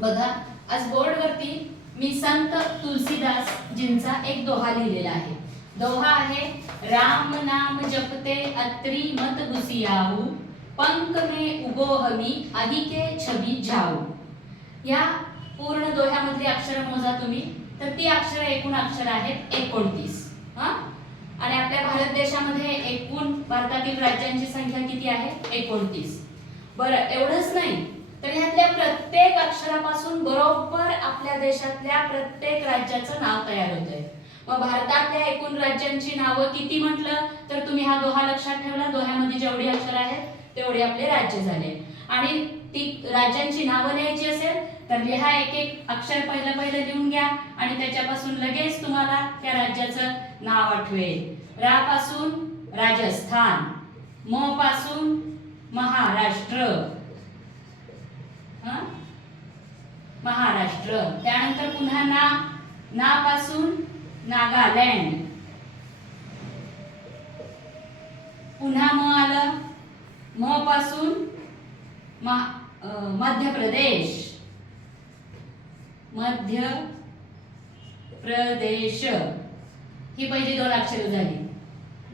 बघा, आज बोर्डवरती मी संत तुलसीदास जींचा एक दोहा लिहिलेला आहे. दोहा आहे, राम नाम जपते अत्री मत गुसियाऊ, पंख में उगोहमी अधिके छबी जाऊ. या पूर्ण दोह्यामधली अक्षर मोजा तुम्ही. तर ती अक्षर एकूण अक्षर आहेत 29. आणि आपल्या भारत देशामध्ये एकूण भारतातील राज्यांची संख्या किती आहे? 29. बरं, एवढंच नाही तर ह्यातल्या प्रत्येक अक्षरापासून बरोबर आपल्या देशातल्या प्रत्येक राज्याचं नाव तयार होतंय. मग भारतातल्या एकूण राज्यांची नावं किती म्हटलं तर तुम्ही हा दोहा लक्षात ठेवला. दोह्यामध्ये जेवढी अक्षर आहेत तेवढे आपले राज्य झाले. आणि ती राज्यांची नावं लिहायची असेल तर लिहा, एक एक अक्षर पहिलं लिहून घ्या आणि त्याच्यापासून लगेच तुम्हाला त्या राज्याचं नाव आठवेल. रा पासून राजस्थान, म पासून महाराष्ट्र, महाराष्ट्र. त्यानंतर पुन्हा ना पासून नागालँड, पुन्हा म आलं, म पासून मध्य प्रदेश, मध्य प्रदेश. ही पहिली दोन अक्षरे झाली.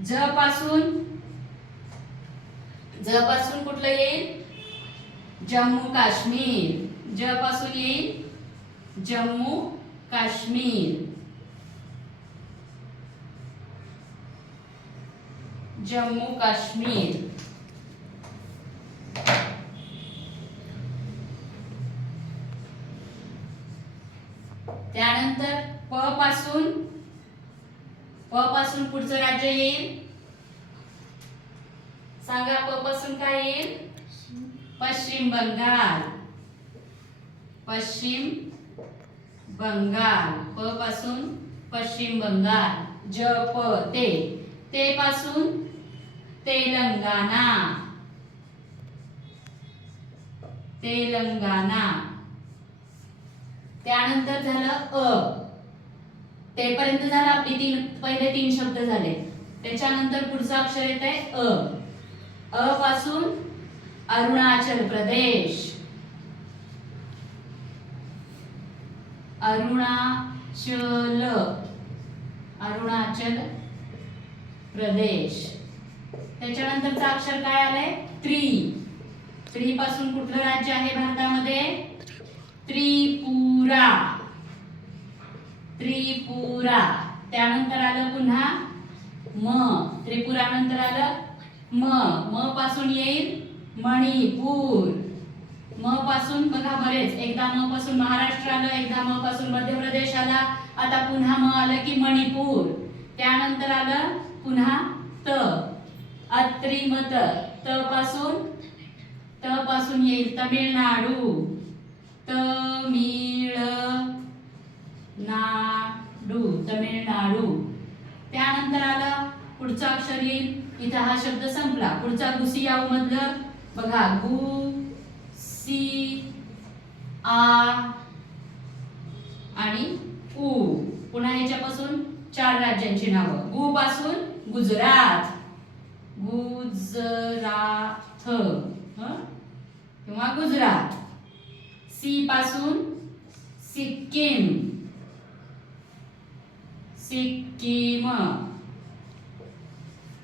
ज पासून कुठलं येईल? जम्मू काश्मीर. ज पासून येईल जम्मू काश्मीर, जम्मू काश्मीर. त्यानंतर प पासून पुढचं राज्य येईल. सांगा, प पासून काय येईल? पश्चिम बंगाल, पश्चिम बंगाल. प पासून पश्चिम बंगाल. ज प ते पासून तेलंगाना, तेलंगाना. त्यानंतर झालं अ. ते पर्यंत झालं आपली पहिले तीन शब्द झाले. त्याच्यानंतर पुढचं अक्षर येत आहे अ. अ पासून अरुणाचल प्रदेश, अरुणाचल प्रदेश. त्याच्यानंतरचं अक्षर काय आलंय? त्रि पासून कुठलं राज्य आहे भारतामध्ये? त्रिपुरा, त्रिपुरा. त्यानंतर आलं पुन्हा म. त्रिपुरा नंतर आलं म पासून येईल मणिपूर. म पासून बघा बरेच, एकदा म पासून महाराष्ट्र आलं, एकदा म पासून मध्य प्रदेश आला, आता पुन्हा म आलं की मणिपूर. त्यानंतर आलं पुन्हा त, अत्रिमत. त पासून येईल तमिळनाडू, तमिळनाडू. त्यानंतर आलं पुढचं अक्षर येईल. इथं हा शब्द संपला. पुढचा गुसियाऊ मधलं बघा, गु सी आ आणि उ. पुन्हा ह्याच्यापासून चार राज्यांची नावं. गु पासून गुजरात, किंवा गुजरात. सी पासून सिक्कीम, सिक्कीम.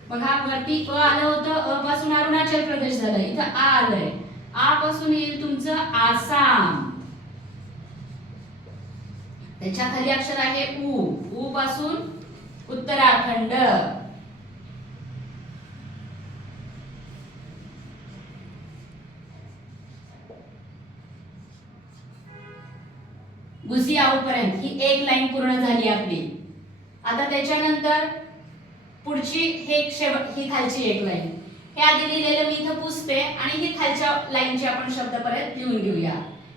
बघा, वरती अ आलं होतं, अ पासून अरुणाचल प्रदेश झालं, इथं आ आलंय. आ पासून येईल तुमचं आसाम. त्याच्या खाली अक्षर आहे उ पासून उत्तराखंड. गुसियाऊ पर्यंत ही एक लाईन पूर्ण झाली आपली. आता त्याच्यानंतर पुढची ही खालची एक लाईन. हे आधी लिहिलेलं मी इथं पुसते आणि ही खालच्या लाईनचे आपण शब्द परत लिहून घेऊया.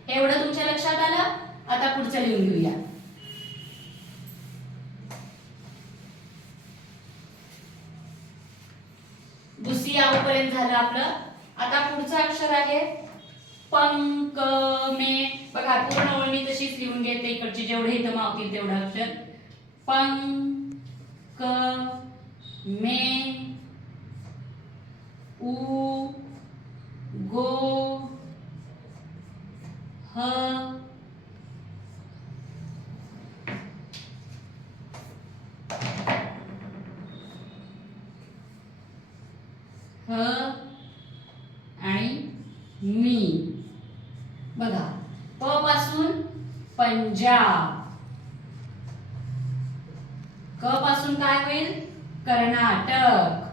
हे एवढं तुमच्या लक्षात आलं. आता पुढचं लिहून घेऊया. गुसियाऊ पर्यंत झालं आपलं. आता पुढचं अक्षर आहे पंक मे. बघा, पूर्ण ओळ मी तशीच लिहून घेते, इकडचे जेवढे इथं मावतील तेवढं अक्षर. पंक मे उ गो ह बघा, प पासून पंजाब, क पासून काय होईल? कर्नाटक,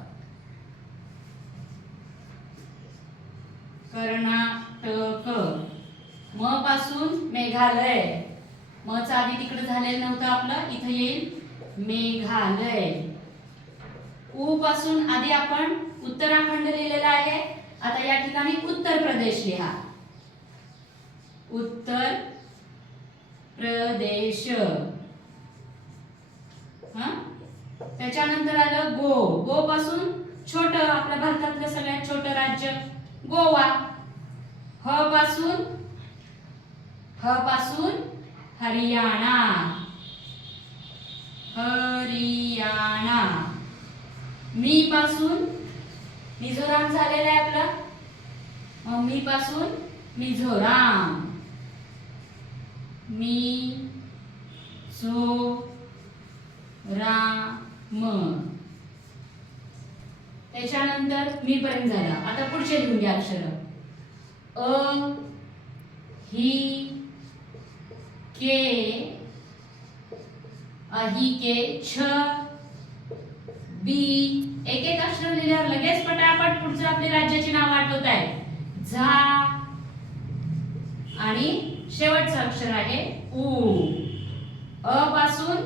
कर्नाटक. म पासून मेघालय, म चा आधी तिकडे झालेलं नव्हतं आपलं, इथं येईल मेघालय. उ पासून आधी आपण उत्तराखंड लिहिलेला आहे, आता या ठिकाणी उत्तर प्रदेश लिहा. उत्तर प्रदेश. त्याच्यानंतर आलं गो, गो पासून छोट, आपल्या भारतातलं सगळ्यात छोटं राज्य गोवा. ह पासून हरियाणा, हरियाणा. मी पासून मिझोराम झालेलं आहे आपलं, मी पासून मिझोराम, राम. त्याच्यानंतर मी पर्यंत झाला. आता पुढचे लिहून घ्या अक्षर. अ, ही, के, अही के, छ, बी. एक एक अक्षर लिहिल्यावर लगेच पटापट पुढचं आपली राज्याची नाव आठवत आहे. झा आणि शेवटचं अक्षर आहे उ. अ पासून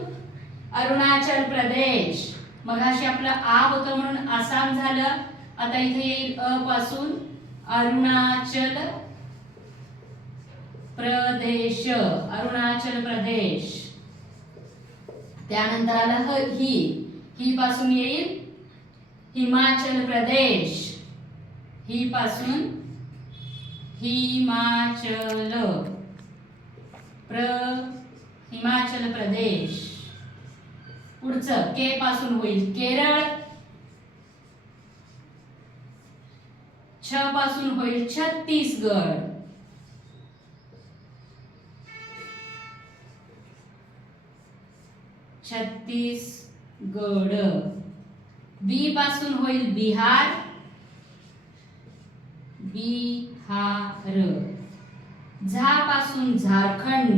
अरुणाचल प्रदेश, मगाशी आपलं आ होतं म्हणून आसाम झालं, आता इथे येईल अ पासून अरुणाचल प्रदेश, अरुणाचल प्रदेश. त्यानंतर आलं ही, ही पासून येईल हिमाचल प्रदेश, ही पासून हिमाचल प्रदेश. पुढचं के पासून होईल केरळ, छ पासून होईल छत्तीसगड, छत्तीसगड. बी पासून होईल बिहार, बिहार. झा पासून झारखंड,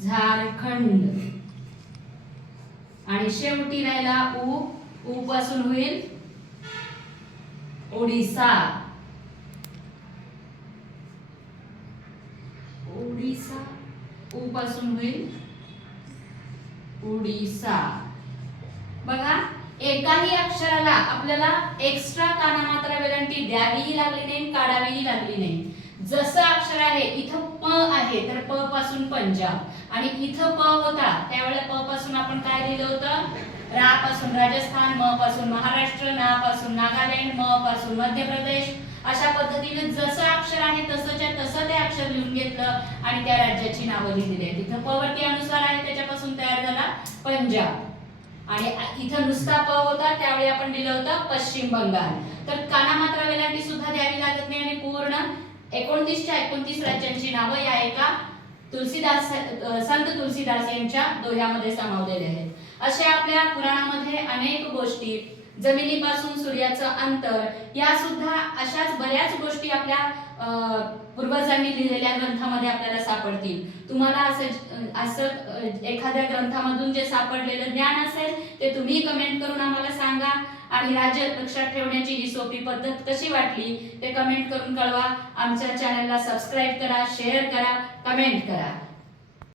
झारखंड. आणि शेवटी राहिला उ, उ पासून होईल ओडिसा, ओडिसा. उ पासून होईल ओडिसा. बघा, एकाही अक्षराला आपल्याला एक्स्ट्रा कानामात्रा वेलांटी द्यावीही लागली नाही, काढावीही लागली नाही. जसं अक्षर आहे, इथं प आहे तर प पासून पंजाब, आणि इथं प होता त्यावेळेला प पासून आपण काय लिहिलं होतं? रा पासून राजस्थान, म पासून महाराष्ट्र, ना पासून नागालँड, म पासून मध्य प्रदेश. अशा पद्धतीने जसं अक्षर आहे तसंच्या तसं ते अक्षर लिहून घेतलं आणि त्या राज्याची नावं लिहिलेली आहेत. इथं प वरती अनुस्वार आहे, त्याच्यापासून तयार झाला पंजाब. आणि इथं नुसता प होता त्यावेळी आपण लिहिलं होतं पश्चिम बंगाल. तर कानामात्रा वेलांटी सुद्धा द्यावी लागत नाही, आणि पूर्ण 29च्या 29 राज्यांची नावं या एका संत तुलसीदास यांच्या दोह्यामध्ये सामावलेले आहेत. असे आपल्या पुराणामध्ये अनेक गोष्टी, जमिनीपासून सूर्याचं अंतर, या सुद्धा अशाच बऱ्याच गोष्टी आपल्या पूर्वजांनी लिहिलेल्या ग्रंथामध्ये आपल्याला सापडतील. तुम्हाला असं एखाद्या ग्रंथामधून जे सापडलेलं ज्ञान असेल ते तुम्ही कमेंट करून आम्हाला सांगा. आणि राज्य लक्षात ठेवण्याची ही सोपी पद्धत कशी वाटली ते कमेंट करून कळवा. आमच्या चॅनलला सबस्क्राईब करा, शेअर करा, कमेंट करा.